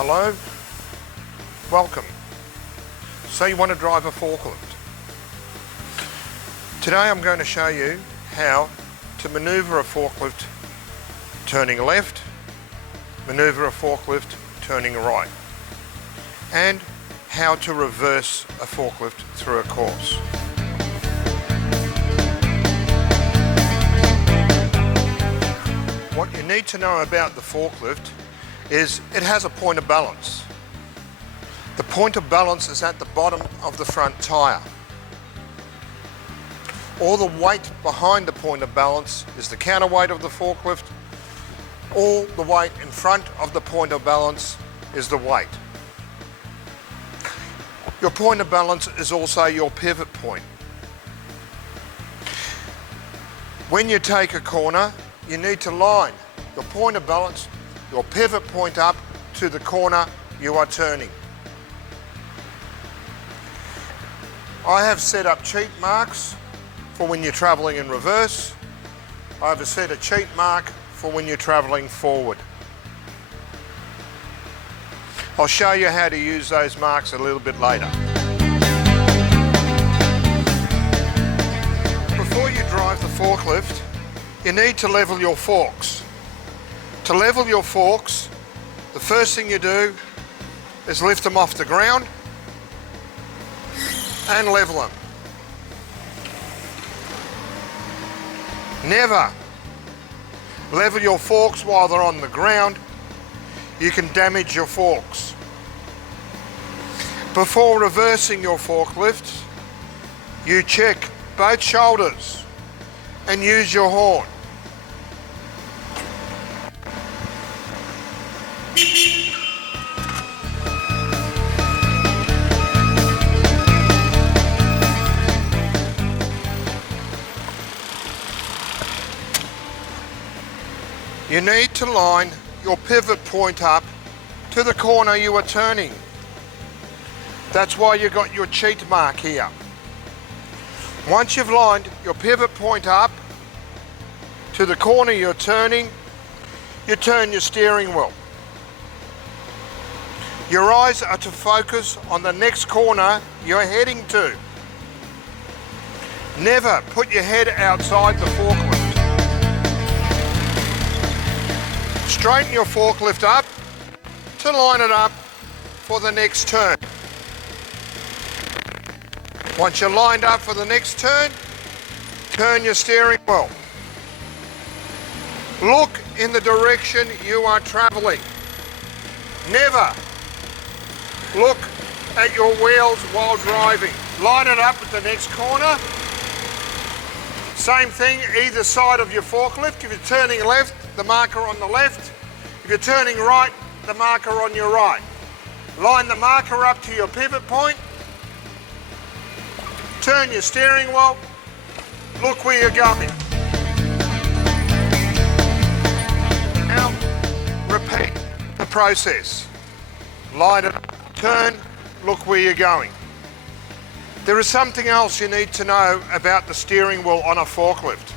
Hello, welcome. So you want to drive a forklift? Today I'm going to show you how to maneuver a forklift turning left, maneuver a forklift turning right, and how to reverse a forklift through a course. What you need to know about the forklift is it has a point of balance. The point of balance is at the bottom of the front tyre. All the weight behind the point of balance is the counterweight of the forklift. All the weight in front of the point of balance is the weight. Your point of balance is also your pivot point. When you take a corner, you need to line your point of balance, your pivot point up to the corner you are turning. I have set up cheat marks for when you're travelling in reverse. I have set a cheat mark for when you're travelling forward. I'll show you how to use those marks a little bit later. Before you drive the forklift, you need to level your forks. To level your forks, the first thing you do is lift them off the ground and level them. Never level your forks while they're on the ground. You can damage your forks. Before reversing your forklift, you check both shoulders and use your horn. You need to line your pivot point up to the corner you are turning. That's why you got your cheat mark here. Once you've lined your pivot point up to the corner you're turning, you turn your steering wheel. Your eyes are to focus on the next corner you're heading to. Never put your head outside the forklift. Straighten your forklift up to line it up for the next turn. Once you're lined up for the next turn, turn your steering wheel. Look in the direction you are travelling. Never look at your wheels while driving. Line it up at the next corner. Same thing either side of your forklift. If you're turning left, the marker on the left. If you're turning right, the marker on your right. Line the marker up to your pivot point. Turn your steering wheel. Look where you're going. Now, repeat the process. Line it up, turn, look where you're going. There is something else you need to know about the steering wheel on a forklift.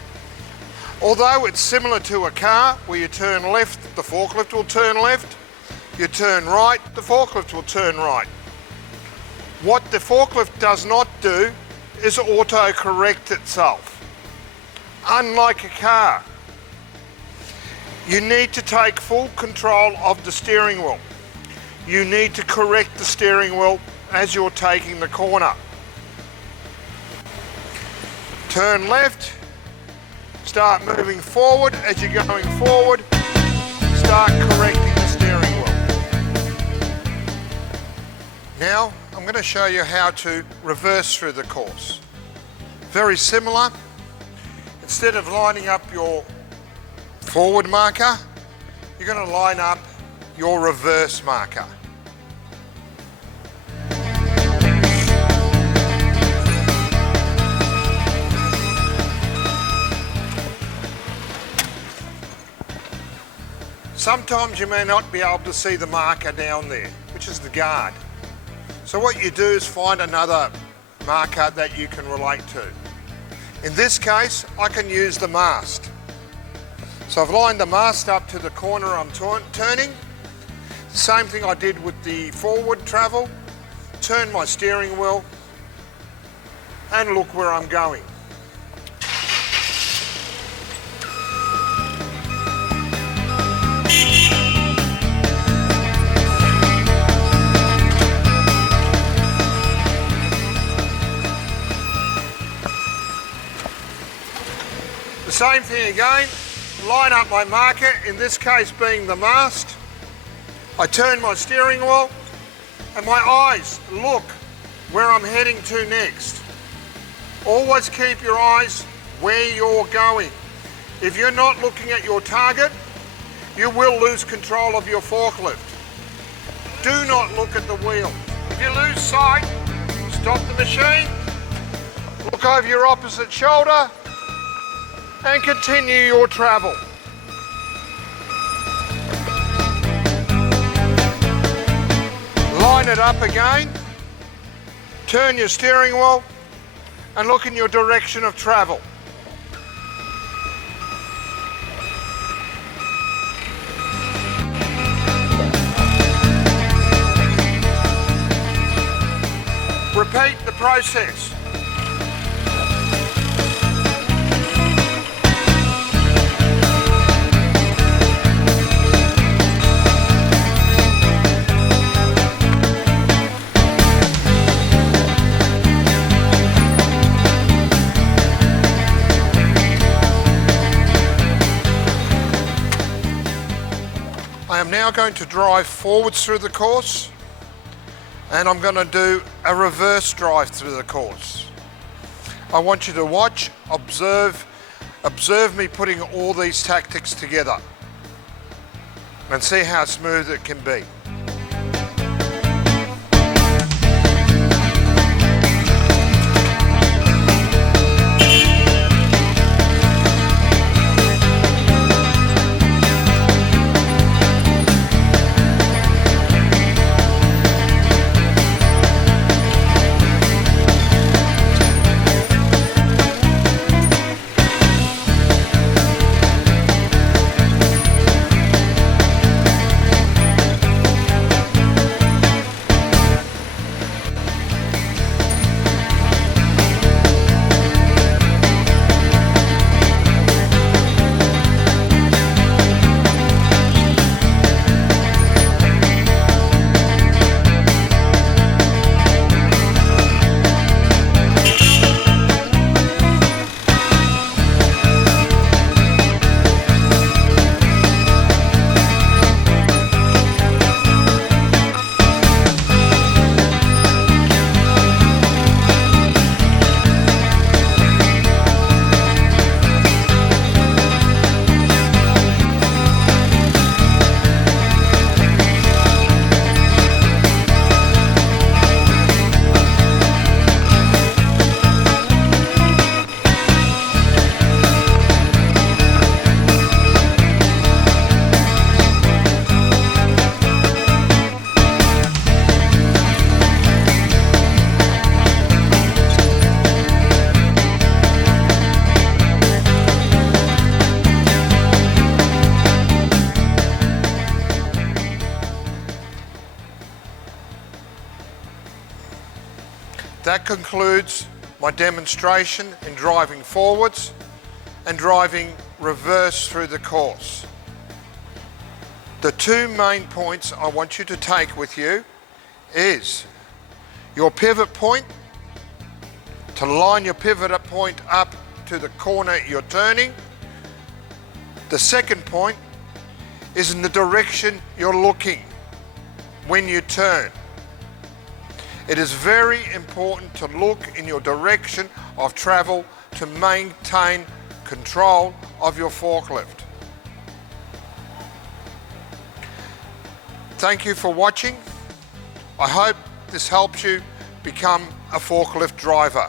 Although it's similar to a car where you turn left, the forklift will turn left. You turn right, the forklift will turn right. What the forklift does not do is auto-correct itself. Unlike a car, you need to take full control of the steering wheel. You need to correct the steering wheel as you're taking the corner. Turn left, start moving forward. As you're going forward, start correcting the steering wheel. Now, I'm going to show you how to reverse through the course. Very similar. Instead of lining up your forward marker, you're going to line up your reverse marker. Sometimes you may not be able to see the marker down there, which is the guard. So what you do is find another marker that you can relate to. In this case, I can use the mast. So I've lined the mast up to the corner I'm turning. Same thing I did with the forward travel. Turn my steering wheel and look where I'm going. The same thing again, line up my marker, in this case being the mast. I turn my steering wheel and my eyes look where I'm heading to next. Always keep your eyes where you're going. If you're not looking at your target, you will lose control of your forklift. Do not look at the wheel. If you lose sight, stop the machine, look over your opposite shoulder, and continue your travel. Line it up again, turn your steering wheel and look in your direction of travel. Repeat the process. I am now going to drive forwards through the course, and I'm going to do a reverse drive through the course. I want you to watch, observe me putting all these tactics together and see how smooth it can be. That concludes my demonstration in driving forwards and driving reverse through the course. The two main points I want you to take with you is your pivot point, to line your pivot point up to the corner you're turning. The second point is in the direction you're looking when you turn. It is very important to look in your direction of travel to maintain control of your forklift. Thank you for watching. I hope this helps you become a forklift driver.